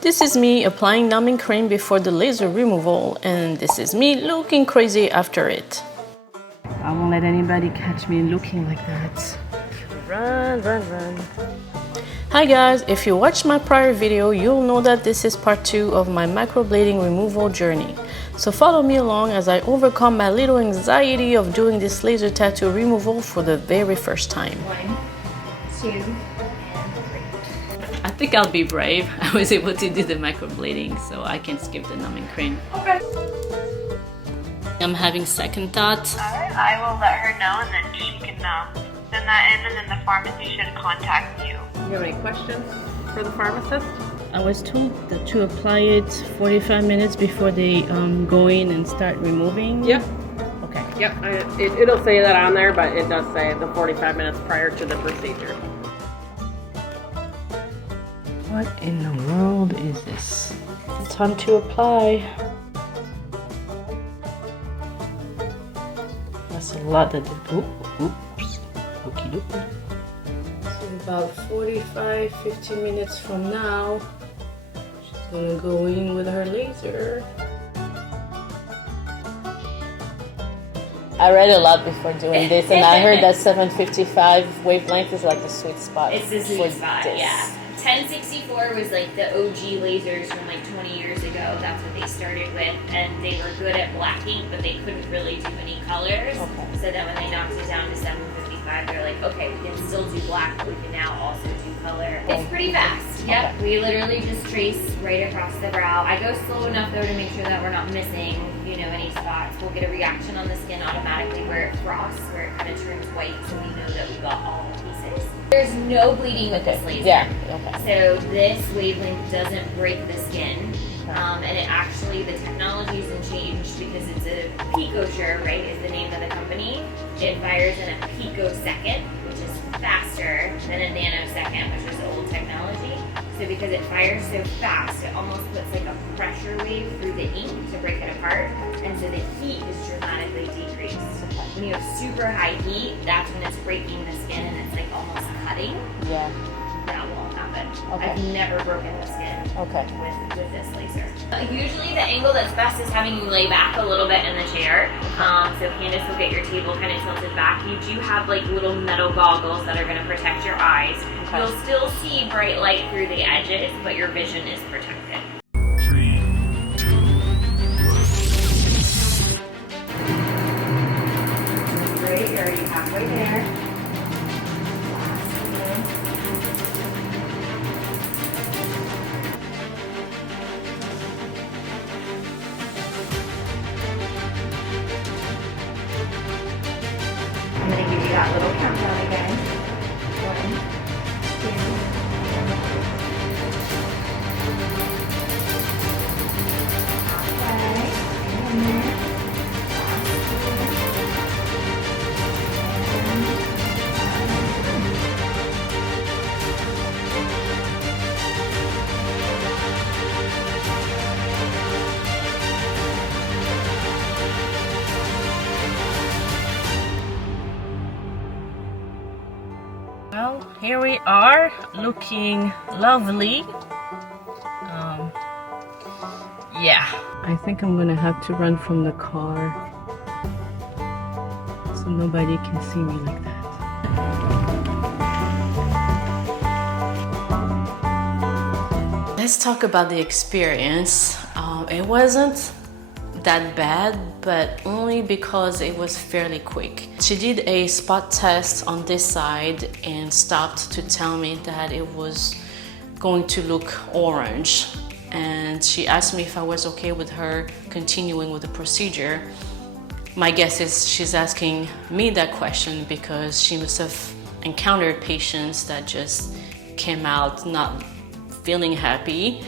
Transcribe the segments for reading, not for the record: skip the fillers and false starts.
This is me applying numbing cream before the laser removal, and this is me looking crazy after it. I won't let anybody catch me looking like that. Run, run, run. Hi guys, if you watched my prior video, you'll know that this is part 2 of my microblading removal journey. So follow me along as I overcome my little anxiety of doing this laser tattoo removal for the very first time. 1, 2, and 3. I think I'll be brave. I was able to do the microblading, so I can skip the numbing cream. Okay. I'm having second thoughts. Alright, I will let her know and then she can send that in, and then the pharmacy should contact you. Do you have any questions for the pharmacist? I was told that to apply it 45 minutes before they go in and start removing. Yep. Okay. Yep. It'll say that on there, but it does say the 45 minutes prior to the procedure. What in the world is this? It's time to apply. That's a lot that oops. Okie dokie. So about 50 minutes from now, she's gonna go in with her laser. I read a lot before doing this, and I heard that 755 wavelength is like the sweet spot. It's the sweet spot, yeah. 1064 was like the OG lasers from like 20 years ago. That's what they started with, and they were good at black ink, but they couldn't really do any colors. Okay. So then when they knocked it down to 755, they're like, okay, we can still do black, but we can now also do color. It's pretty fast. Yep. Okay. We literally just trace right across the brow. I go slow enough though to make sure that we're not missing, you know, any spots. We'll get a reaction on the skin automatically where it frosts, where it kind of turns white, so we know that we got all the pieces. There's no bleeding with this laser. Yeah. Okay. So this wavelength doesn't break the skin, and it actually, the technology isn't changed because it's a Picosure, right, is the name of the company. It fires in a picosecond, which is faster than a nanosecond, which is old technology. So because it fires so fast, it almost puts like a pressure wave through the ink to break it apart, and so the heat is dramatically decreased. When you have super high heat, that's when it's breaking the skin and it's like almost cutting. Yeah. That won't happen. Okay. I've never broken the skin with this laser. Usually the angle that's best is having you lay back a little bit in the chair. So Candace will get your table kind of tilted back. You do have like little metal goggles that are going to protect your eyes. Okay. You'll still see bright light through the edges, but your vision is protected. 3, 2, 1. Great, you're already halfway there. I'm going to give you that little countdown again. 1, Well, here we are, looking lovely. Yeah, I think I'm gonna have to run from the car so nobody can see me like that. Let's talk about the experience. It wasn't that bad, but only because it was fairly quick. She did a spot test on this side and stopped to tell me that it was going to look orange, and she asked me if I was okay with her continuing with the procedure. My guess is she's asking me that question because she must have encountered patients that just came out not feeling happy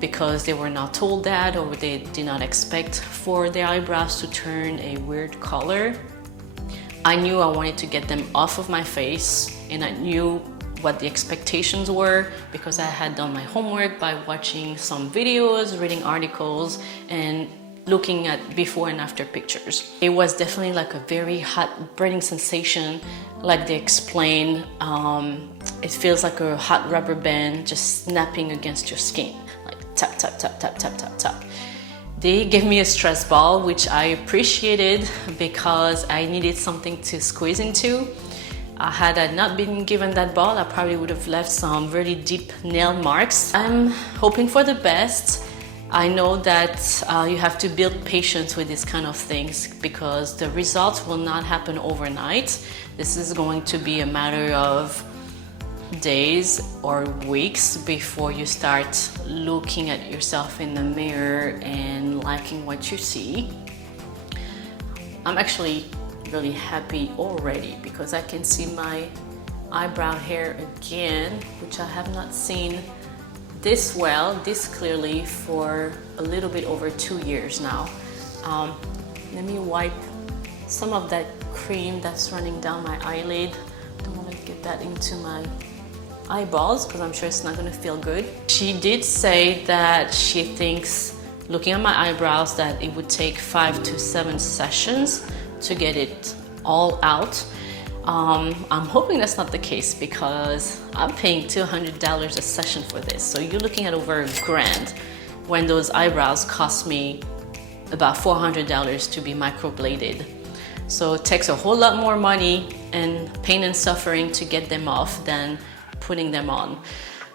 because they were not told that, or they did not expect for their eyebrows to turn a weird color. I knew I wanted to get them off of my face, and I knew what the expectations were because I had done my homework by watching some videos, reading articles, and looking at before and after pictures. It was definitely like a very hot burning sensation, like they explained. it feels like a hot rubber band just snapping against your skin, like tap, tap, tap, tap, tap, tap, tap. They gave me a stress ball, which I appreciated because I needed something to squeeze into. Had I not been given that ball, I probably would have left some really deep nail marks. I'm hoping for the best. I know that you have to build patience with these kind of things because the results will not happen overnight. This is going to be a matter of days or weeks before you start looking at yourself in the mirror and liking what you see. I'm actually really happy already because I can see my eyebrow hair again, which I have not seen this well, this clearly for a little bit over 2 years now. Let me wipe some of that cream that's running down my eyelid. Don't want to get that into my eyeballs because I'm sure it's not going to feel good. She did say that she thinks, looking at my eyebrows, that it would take 5 to 7 sessions to get it all out. I'm hoping that's not the case because I'm paying $200 a session for this. So you're looking at over $1,000 when those eyebrows cost me about $400 to be microbladed. So it takes a whole lot more money and pain and suffering to get them off than putting them on.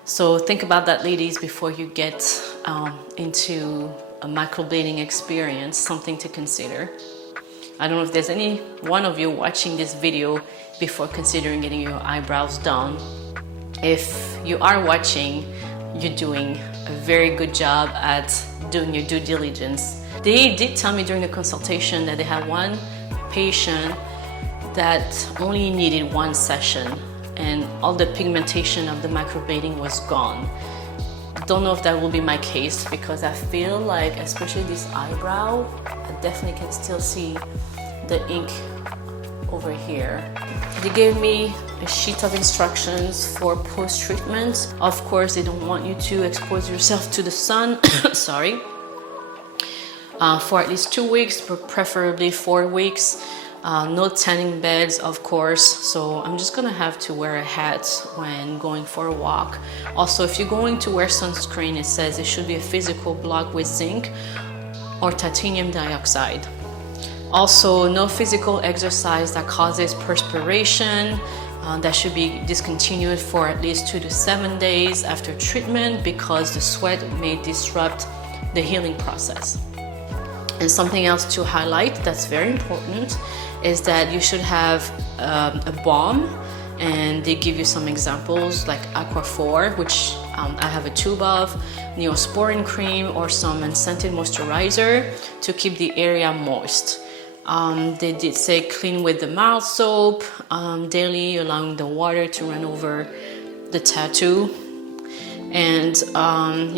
So think about that, ladies, before you get into a microblading experience, something to consider. I don't know if there's any one of you watching this video before considering getting your eyebrows done. If you are watching, you're doing a very good job at doing your due diligence. They did tell me during the consultation that they had one patient that only needed 1 session and all the pigmentation of the microblading was gone. Don't know if that will be my case because I feel like, especially this eyebrow, I definitely can still see the ink over here. They gave me a sheet of instructions for post-treatment. Of course, they don't want you to expose yourself to the sun, sorry, for at least 2 weeks, but preferably 4 weeks. No tanning beds, of course, so I'm just gonna have to wear a hat when going for a walk. Also, if you're going to wear sunscreen, it says it should be a physical block with zinc or titanium dioxide. Also, no physical exercise that causes perspiration. That should be discontinued for at least 2 to 7 days after treatment because the sweat may disrupt the healing process. And something else to highlight that's very important is that you should have a balm, and they give you some examples like Aquaphor, which I have a tube of, Neosporin cream, or some scented moisturizer to keep the area moist. They did say clean with the mild soap daily, allowing the water to run over the tattoo. And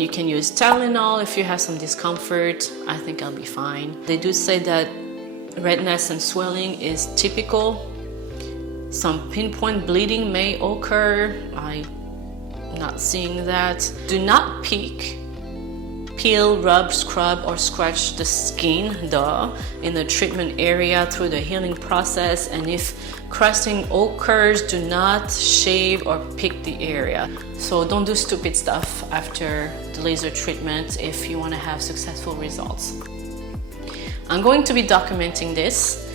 you can use Tylenol if you have some discomfort. I think I'll be fine. They do say that redness and swelling is typical. Some pinpoint bleeding may occur. I'm not seeing that. Do not peek, peel, rub, scrub, or scratch the skin in the treatment area through the healing process. And if crusting occurs, do not shave or pick the area. So don't do stupid stuff after the laser treatment if you want to have successful results. I'm going to be documenting this,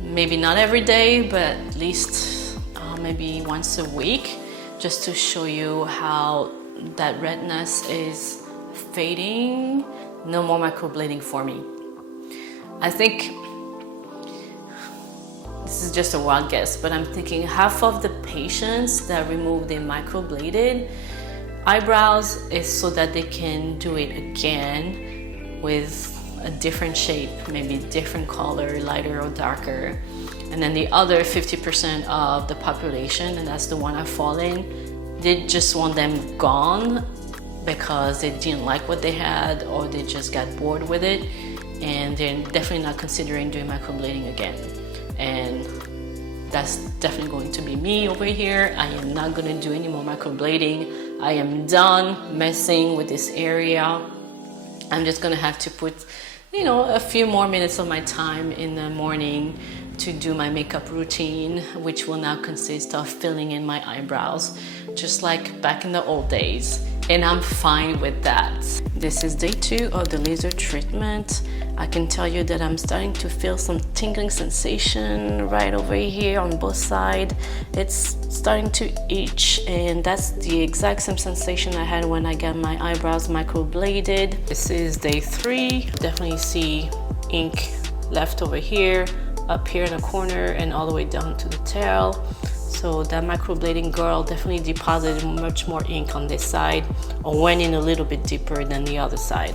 maybe not every day, but at least maybe once a week, just to show you how that redness is fading. No more microblading for me. I think this is just a wild guess, but I'm thinking half of the patients that remove their microbladed eyebrows is so that they can do it again with a different shape, maybe different color, lighter or darker. And then the other 50% of the population, and that's the one I fall in, they just want them gone because they didn't like what they had or they just got bored with it, and they're definitely not considering doing microblading again. And that's definitely going to be me over here. I am not going to do any more microblading. I am done messing with this area. I'm just going to have to put, a few more minutes of my time in the morning to do my makeup routine, which will now consist of filling in my eyebrows, just like back in the old days. And I'm fine with that. This is day 2 of the laser treatment. I can tell you that I'm starting to feel some tingling sensation right over here on both sides. It's starting to itch, and that's the exact same sensation I had when I got my eyebrows microbladed. This is day 3. Definitely see ink left over here, up here in the corner, and all the way down to the tail. So that microblading girl definitely deposited much more ink on this side, or went in a little bit deeper than the other side.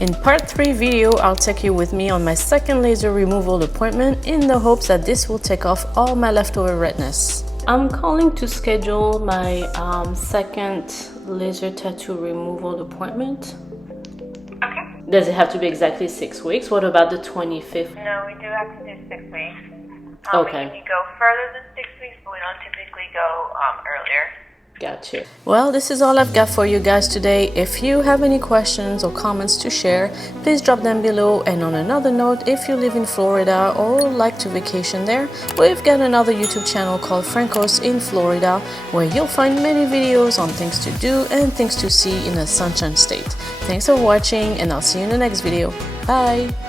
In part 3 video, I'll take you with me on my second laser removal appointment in the hopes that this will take off all my leftover redness. I'm calling to schedule my second laser tattoo removal appointment. Okay. Does it have to be exactly 6 weeks? What about the 25th? No, we do have to do 6 weeks. Okay. We can go further than 6 weeks, but we don't typically go earlier. Gotcha. Well, this is all I've got for you guys today. If you have any questions or comments to share, please drop them below. And on another note, if you live in Florida or like to vacation there, we've got another YouTube channel called Francos in Florida, where you'll find many videos on things to do and things to see in the Sunshine State. Thanks for watching, and I'll see you in the next video. Bye!